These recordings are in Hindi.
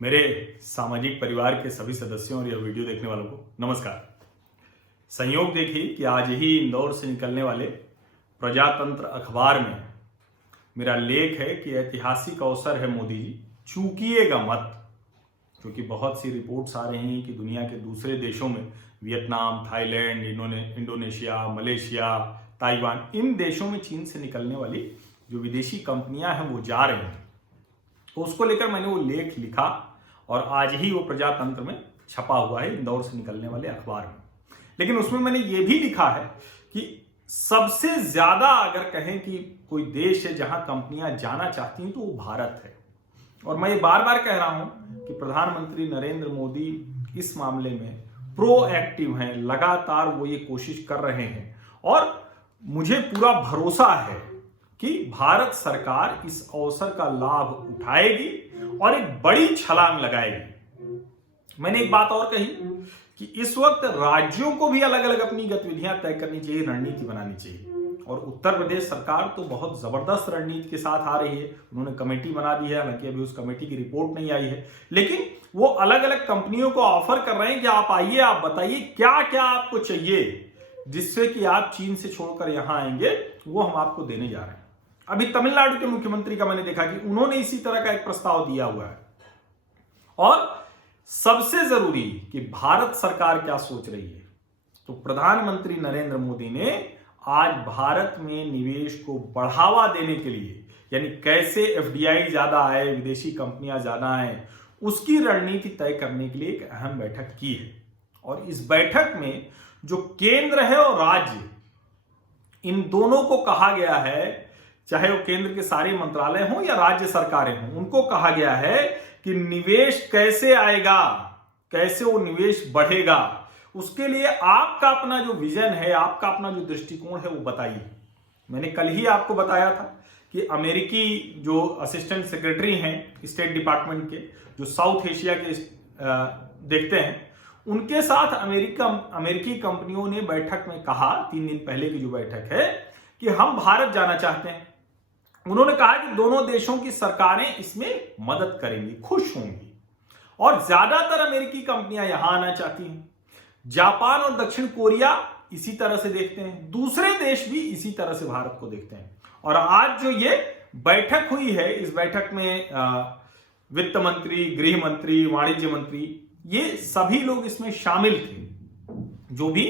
मेरे सामाजिक परिवार के सभी सदस्यों और यह वीडियो देखने वालों को नमस्कार। संयोग देखिए कि आज ही इंदौर से निकलने वाले प्रजातंत्र अखबार में मेरा लेख है कि ऐतिहासिक अवसर है मोदी जी, चूकिएगा मत। क्योंकि बहुत सी रिपोर्ट्स आ रही हैं कि दुनिया के दूसरे देशों में Vietnam, Thailand, Indonesia, Malaysia, Taiwan, इन देशों में चीन से निकलने वाली जो विदेशी कंपनियां हैं वो जा रही हैं। तो उसको लेकर मैंने वो लेख लिखा और आज ही वो प्रजातंत्र में छपा हुआ है, इंदौर से निकलने वाले अखबार में। लेकिन उसमें मैंने ये भी लिखा है कि सबसे ज्यादा अगर कहें कि कोई देश है जहां कंपनियां जाना चाहती हैं तो वो भारत है। और मैं ये बार बार कह रहा हूं कि प्रधानमंत्री नरेंद्र मोदी इस मामले में प्रोएक्टिव हैं, लगातार वो ये कोशिश कर रहे हैं और मुझे पूरा भरोसा है कि भारत सरकार इस अवसर का लाभ उठाएगी और एक बड़ी छलांग लगाएगी। मैंने एक बात और कही कि इस वक्त राज्यों को भी अलग अलग अपनी गतिविधियां तय करनी चाहिए, रणनीति बनानी चाहिए। और उत्तर प्रदेश सरकार तो बहुत जबरदस्त रणनीति के साथ आ रही है। उन्होंने कमेटी बना दी है, हालांकि अभी उस कमेटी की रिपोर्ट नहीं आई है, लेकिन वो अलग अलग कंपनियों को ऑफर कर रहे हैं कि आप आइए, आप बताइए क्या क्या आपको चाहिए जिससे कि आप चीन से छोड़कर यहां आएंगे, वो हम आपको देने जा रहे हैं। अभी तमिलनाडु के मुख्यमंत्री का मैंने देखा कि उन्होंने इसी तरह का एक प्रस्ताव दिया हुआ है। और सबसे जरूरी कि भारत सरकार क्या सोच रही है, तो प्रधानमंत्री नरेंद्र मोदी ने आज भारत में निवेश को बढ़ावा देने के लिए, यानी कैसे एफडीआई ज्यादा आए, विदेशी कंपनियां ज्यादा आए, उसकी रणनीति तय करने के लिए एक अहम बैठक की है। और इस बैठक में जो केंद्र है और राज्य, इन दोनों को कहा गया है, चाहे वो केंद्र के सारे मंत्रालय हों या राज्य सरकारें हों, उनको कहा गया है कि निवेश कैसे आएगा, कैसे वो निवेश बढ़ेगा, उसके लिए आपका अपना जो विजन है, आपका अपना जो दृष्टिकोण है वो बताइए। मैंने कल ही आपको बताया था कि अमेरिकी जो असिस्टेंट सेक्रेटरी हैं स्टेट डिपार्टमेंट के, जो साउथ एशिया के देखते हैं, उनके साथ अमेरिकी कंपनियों ने बैठक में कहा, 3 दिन पहले की जो बैठक है, कि हम भारत जाना चाहते हैं। उन्होंने कहा कि दोनों देशों की सरकारें इसमें मदद करेंगी, खुश होंगी। और ज्यादातर अमेरिकी कंपनियां यहां आना चाहती हैं। जापान और दक्षिण कोरिया इसी तरह से देखते हैं, दूसरे देश भी इसी तरह से भारत को देखते हैं। और आज जो ये बैठक हुई है, इस बैठक में वित्त मंत्री, गृह मंत्री, वाणिज्य मंत्री, ये सभी लोग इसमें शामिल थे। जो भी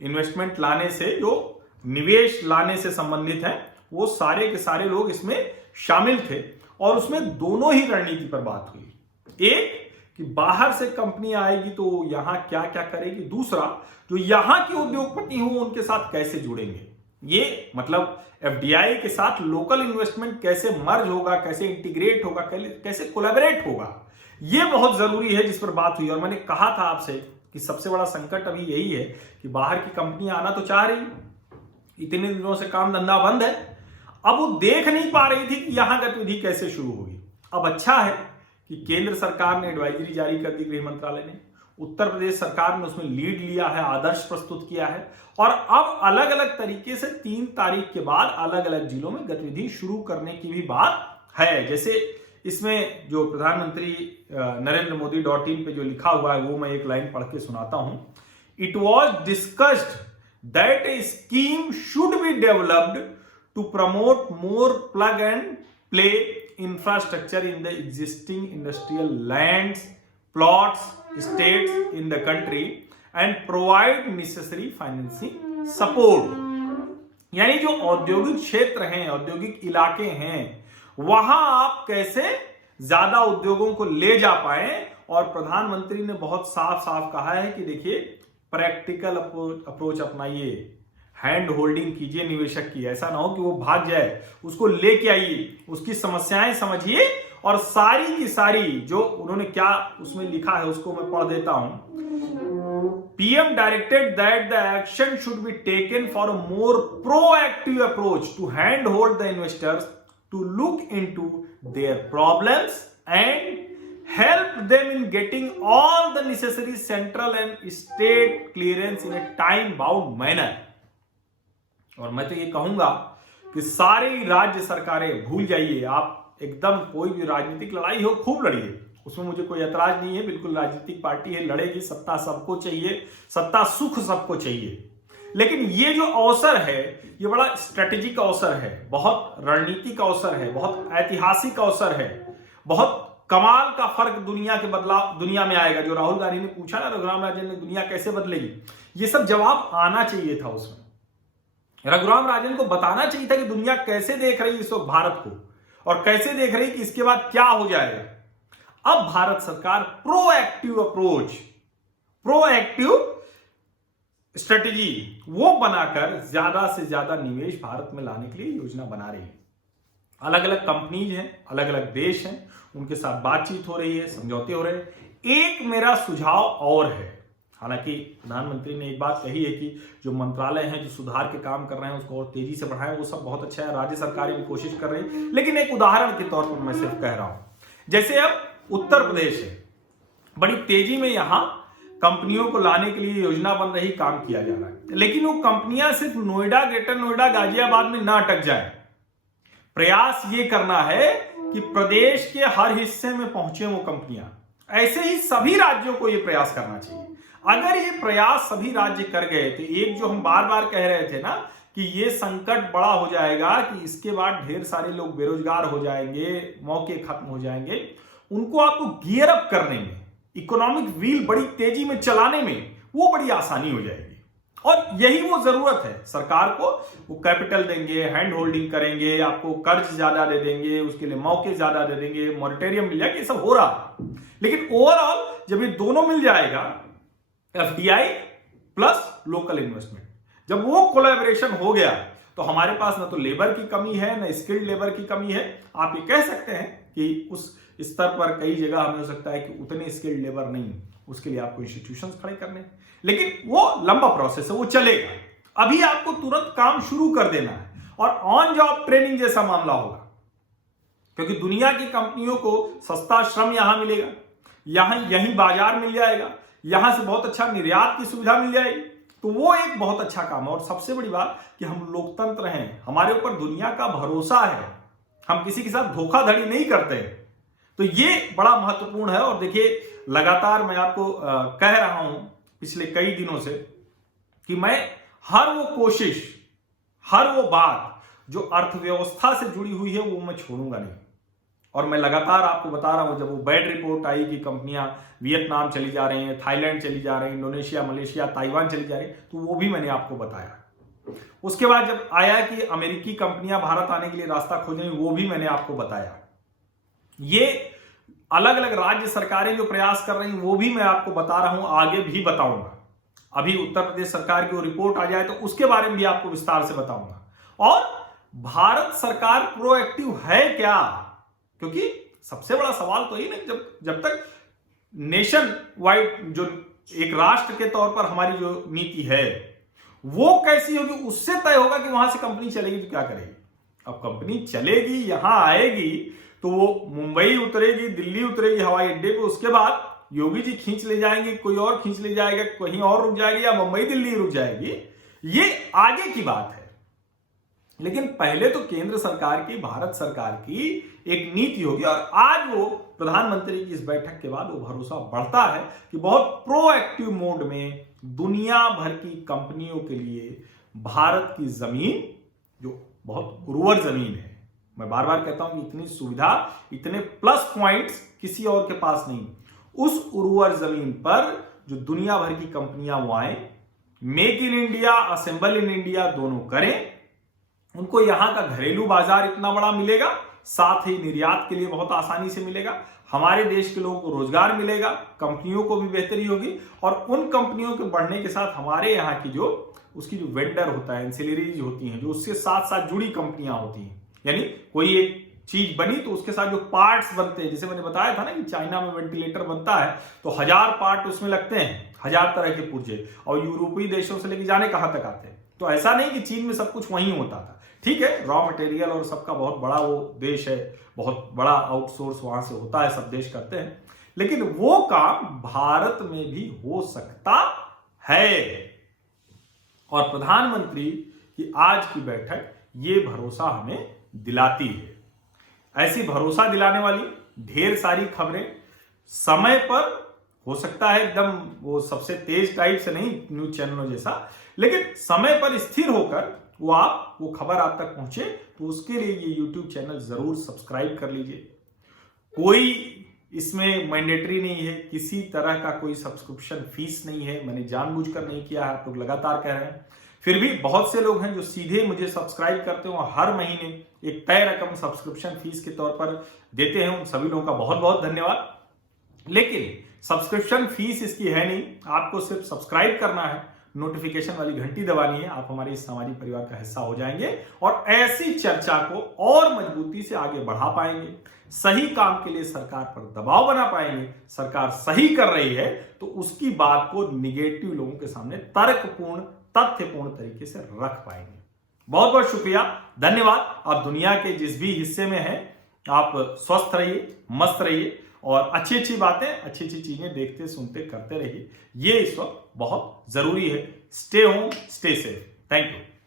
इन्वेस्टमेंट लाने से, जो निवेश लाने से संबंधित है, वो सारे के सारे लोग इसमें शामिल थे। और उसमें दोनों ही रणनीति पर बात हुई। एक कि बाहर से कंपनी आएगी तो यहां क्या क्या करेगी, दूसरा जो यहां के उद्योगपति हों उनके साथ कैसे जुड़ेंगे। ये मतलब एफडीआई के साथ लोकल इन्वेस्टमेंट कैसे मर्ज होगा, कैसे इंटीग्रेट होगा, कैसे कोलैबोरेट होगा, ये बहुत जरूरी है, जिस पर बात हुई। और मैंने कहा था आपसे कि सबसे बड़ा संकट अभी यही है कि बाहर की कंपनियां आना तो चाह रही, इतने दिनों से काम धंधा बंद है, अब वो देख नहीं पा रही थी कि यहां गतिविधि कैसे शुरू होगी। अब अच्छा है कि केंद्र सरकार ने एडवाइजरी जारी कर दी, गृह मंत्रालय ने, उत्तर प्रदेश सरकार ने उसमें लीड लिया है, आदर्श प्रस्तुत किया है। और अब अलग अलग तरीके से 3 तारीख के बाद अलग अलग जिलों में गतिविधि शुरू करने की भी बात है। जैसे इसमें जो प्रधानमंत्री नरेंद्र मोदी .in पे जो लिखा हुआ है, वो मैं एक लाइन पढ़ के सुनाता हूं। It was discussed that A scheme should be developed to promote more plug and play infrastructure in the existing industrial lands, plots, states in the country and provide necessary financing support। यानी जो औद्योगिक क्षेत्र हैं, औद्योगिक इलाके हैं, वहां आप कैसे ज्यादा उद्योगों को ले जा पाए। और प्रधानमंत्री ने बहुत साफ साफ कहा है कि देखिए, प्रैक्टिकल अप्रोच अपनाइए, हैंड होल्डिंग कीजिए निवेशक की। ऐसा ना हो कि वो भाग जाए, उसको लेके आइए, उसकी समस्याएं समझिए। और सारी की सारी जो उन्होंने क्या उसमें लिखा है उसको मैं पढ़ देता हूं। PM directed that the action should be taken for a more proactive approach to hand hold the investors to look into their problems and help them in getting all the necessary central and state clearance in a time bound manner। और मैं तो ये कहूंगा कि सारी राज्य सरकारें भूल जाइए, आप एकदम कोई भी राजनीतिक लड़ाई हो खूब लड़िए, उसमें मुझे कोई ऐतराज नहीं है, बिल्कुल राजनीतिक पार्टी है, लड़ेगी, सत्ता सबको चाहिए, सत्ता सुख सबको चाहिए। लेकिन ये जो अवसर है ये बड़ा स्ट्रेटेजिक अवसर है, बहुत रणनीतिक अवसर है, बहुत ऐतिहासिक अवसर है, बहुत कमाल का फर्क दुनिया में आएगा। जो राहुल गांधी ने पूछा ना रघुराम राजन ने, दुनिया कैसे बदलेगी, ये सब जवाब आना चाहिए था उसमें। रघुराम राजन को बताना चाहिए था कि दुनिया कैसे देख रही है इस वक्त भारत को और कैसे देख रही कि इसके बाद क्या हो जाएगा। अब भारत सरकार प्रोएक्टिव अप्रोच, प्रोएक्टिव स्ट्रेटेजी वो बनाकर ज्यादा से ज्यादा निवेश भारत में लाने के लिए योजना बना रही है। अलग अलग कंपनीज हैं, अलग अलग देश हैं, उनके साथ बातचीत हो रही है, समझौते हो रहे हैं। एक मेरा सुझाव और है, हालांकि प्रधानमंत्री ने एक बात कही है कि जो मंत्रालय हैं, जो सुधार के काम कर रहे हैं उसको और तेजी से बढ़ाएं, वो सब बहुत अच्छा है, राज्य सरकारें भी कोशिश कर रही है। लेकिन एक उदाहरण के तौर पर मैं सिर्फ कह रहा हूं, जैसे अब उत्तर प्रदेश है, बड़ी तेजी में यहां कंपनियों को लाने के लिए योजना बन रही, काम किया जा रहा है, लेकिन वो कंपनियां सिर्फ नोएडा, ग्रेटर नोएडा, गाजियाबाद में ना अटक जाए। प्रयास ये करना है कि प्रदेश के हर हिस्से में पहुंचे वो कंपनियां। ऐसे ही सभी राज्यों को ये प्रयास करना चाहिए। अगर ये प्रयास सभी राज्य कर गए तो एक जो हम बार बार कह रहे थे ना कि ये संकट बड़ा हो जाएगा कि इसके बाद ढेर सारे लोग बेरोजगार हो जाएंगे, मौके खत्म हो जाएंगे, उनको आपको गियर अप करने में, इकोनॉमिक व्हील बड़ी तेजी में चलाने में वो बड़ी आसानी हो जाएगी। और यही वो जरूरत है सरकार को। वो कैपिटल देंगे, हैंड होल्डिंग करेंगे, आपको कर्ज ज्यादा दे देंगे, उसके लिए मौके ज्यादा दे देंगे, मॉनिटरियम मिल जाएगा, ये सब हो रहा है। लेकिन ओवरऑल जब ये दोनों मिल जाएगा, एफडीआई प्लस लोकल इन्वेस्टमेंट, जब वो कोलैबोरेशन हो गया तो हमारे पास ना तो लेबर की कमी है, ना स्किल्ड लेबर की कमी है। आप ये कह सकते हैं कि उस स्तर पर कई जगह हमें हो सकता है कि उतने स्किल्ड लेबर नहीं, उसके लिए आपको इंस्टीट्यूशंस खड़े करने हैं, लेकिन वो लंबा प्रोसेस है, वो चलेगा। अभी आपको तुरंत काम शुरू कर देना है और ऑन जॉब ट्रेनिंग जैसा मामला होगा, क्योंकि दुनिया की कंपनियों को सस्ता श्रम यहां मिलेगा, यहीं बाजार मिल जाएगा, यहां से बहुत अच्छा निर्यात की सुविधा मिल जाएगी। तो वो एक बहुत अच्छा काम है। और सबसे बड़ी बात कि हम लोकतंत्र हैं, हमारे ऊपर दुनिया का भरोसा है, हम किसी के साथ धोखाधड़ी नहीं करते हैं। तो ये बड़ा महत्वपूर्ण है। और देखिए, लगातार मैं आपको कह रहा हूं पिछले कई दिनों से कि मैं हर वो कोशिश, हर वो बात जो अर्थव्यवस्था से जुड़ी हुई है वो मैं छोड़ूंगा नहीं। और मैं लगातार आपको बता रहा हूं, जब वो बैड रिपोर्ट आई कि कंपनियां वियतनाम चली जा रही हैं, थाईलैंड चली जा रही हैं, इंडोनेशिया, मलेशिया, ताइवान चली जा रही हैं, तो वो भी मैंने आपको बताया। उसके बाद जब आया कि अमेरिकी कंपनियां भारत आने के लिए रास्ता खोज रही, वो भी मैंने आपको बताया। ये अलग अलग राज्य सरकारें जो प्रयास कर रही हैं वो भी मैं आपको बता रहा हूं, आगे भी बताऊंगा। अभी उत्तर प्रदेश सरकार की रिपोर्ट आ जाए तो उसके बारे में भी आपको विस्तार से बताऊंगा। और भारत सरकार प्रोएक्टिव है क्या, क्योंकि सबसे बड़ा सवाल तो यही ना, जब तक नेशन वाइड जो एक राष्ट्र के तौर पर हमारी जो नीति है वो कैसी होगी, उससे तय होगा कि वहां से कंपनी चलेगी तो क्या करेगी। अब कंपनी चलेगी, यहां आएगी तो वो मुंबई उतरेगी, दिल्ली उतरेगी हवाई अड्डे पे, उसके बाद योगी जी खींच ले जाएंगे, कोई और खींच ले जाएगा, कहीं और रुक जाएगी, या मुंबई दिल्ली रुक जाएगी, ये आगे की बात है। लेकिन पहले तो केंद्र सरकार की, भारत सरकार की एक नीति होगी। और आज वो प्रधानमंत्री की इस बैठक के बाद वो भरोसा बढ़ता है कि बहुत प्रोएक्टिव मोड में दुनिया भर की कंपनियों के लिए भारत की जमीन, जो बहुत उर्वर जमीन है, मैं बार बार कहता हूं कि इतनी सुविधा, इतने प्लस पॉइंट्स किसी और के पास नहीं, उस उर्वर जमीन पर जो दुनिया भर की कंपनियां वो आए, make in India, assemble in India दोनों करें, उनको यहां का घरेलू बाजार इतना बड़ा मिलेगा, साथ ही निर्यात के लिए बहुत आसानी से मिलेगा, हमारे देश के लोगों को रोजगार मिलेगा, कंपनियों को भी बेहतरी होगी। और उन कंपनियों के बढ़ने के साथ हमारे यहाँ की जो उसकी जो वेंडर होता है, एंसिलरीज होती हैं, जो उसके साथ साथ जुड़ी कंपनियां होती हैं, यानी कोई एक चीज बनी तो उसके साथ जो पार्ट्स बनते हैं, जैसे मैंने बताया था ना कि चाइना में वेंटिलेटर बनता है तो 1000 पार्ट उसमें लगते हैं, 1000 तरह के पुर्जे, और यूरोपीय देशों से लेके जाने कहां तक आते हैं। तो ऐसा नहीं कि चीन में सब कुछ वहीं होता था, ठीक है, रॉ मटेरियल और सबका बहुत बड़ा वो देश है, बहुत बड़ा आउटसोर्स वहां से होता है, सब देश करते हैं, लेकिन वो काम भारत में भी हो सकता है। और प्रधानमंत्री की आज की बैठक ये भरोसा हमें दिलाती है। ऐसी भरोसा दिलाने वाली ढेर सारी खबरें समय पर, हो सकता है एकदम वो सबसे तेज टाइप से नहीं न्यूज चैनलों जैसा, लेकिन समय पर स्थिर होकर वो खबर आप तक पहुंचे, तो उसके लिए ये यूट्यूब चैनल जरूर सब्सक्राइब कर लीजिए। कोई इसमें मैंडेटरी नहीं है, किसी तरह का कोई सब्सक्रिप्शन फीस नहीं है, मैंने जानबूझकर नहीं किया है, आप लोग लगातार कह रहे हैं। फिर भी बहुत से लोग हैं जो सीधे मुझे सब्सक्राइब करते हो, हर महीने एक तय रकम सब्सक्रिप्शन फीस के तौर पर देते हैं, उन सभी लोगों का बहुत बहुत धन्यवाद। लेकिन सब्सक्रिप्शन फीस इसकी है नहीं, आपको सिर्फ सब्सक्राइब करना है, नोटिफिकेशन वाली घंटी दबानी है, आप हमारे इस सामाजिक परिवार का हिस्सा हो जाएंगे और ऐसी चर्चा को और मजबूती से आगे बढ़ा पाएंगे, सही काम के लिए सरकार पर दबाव बना पाएंगे। सरकार सही कर रही है तो उसकी बात को निगेटिव लोगों के सामने तर्कपूर्ण, तथ्यपूर्ण तरीके से रख पाएंगे। बहुत बहुत शुक्रिया, धन्यवाद। आप दुनिया के जिस भी हिस्से में हैं, आप स्वस्थ रहिए, मस्त रहिए और अच्छी अच्छी बातें, अच्छी अच्छी चीजें देखते, सुनते, करते रहिए। ये इस वक्त बहुत जरूरी है। Stay home, stay safe. Thank you.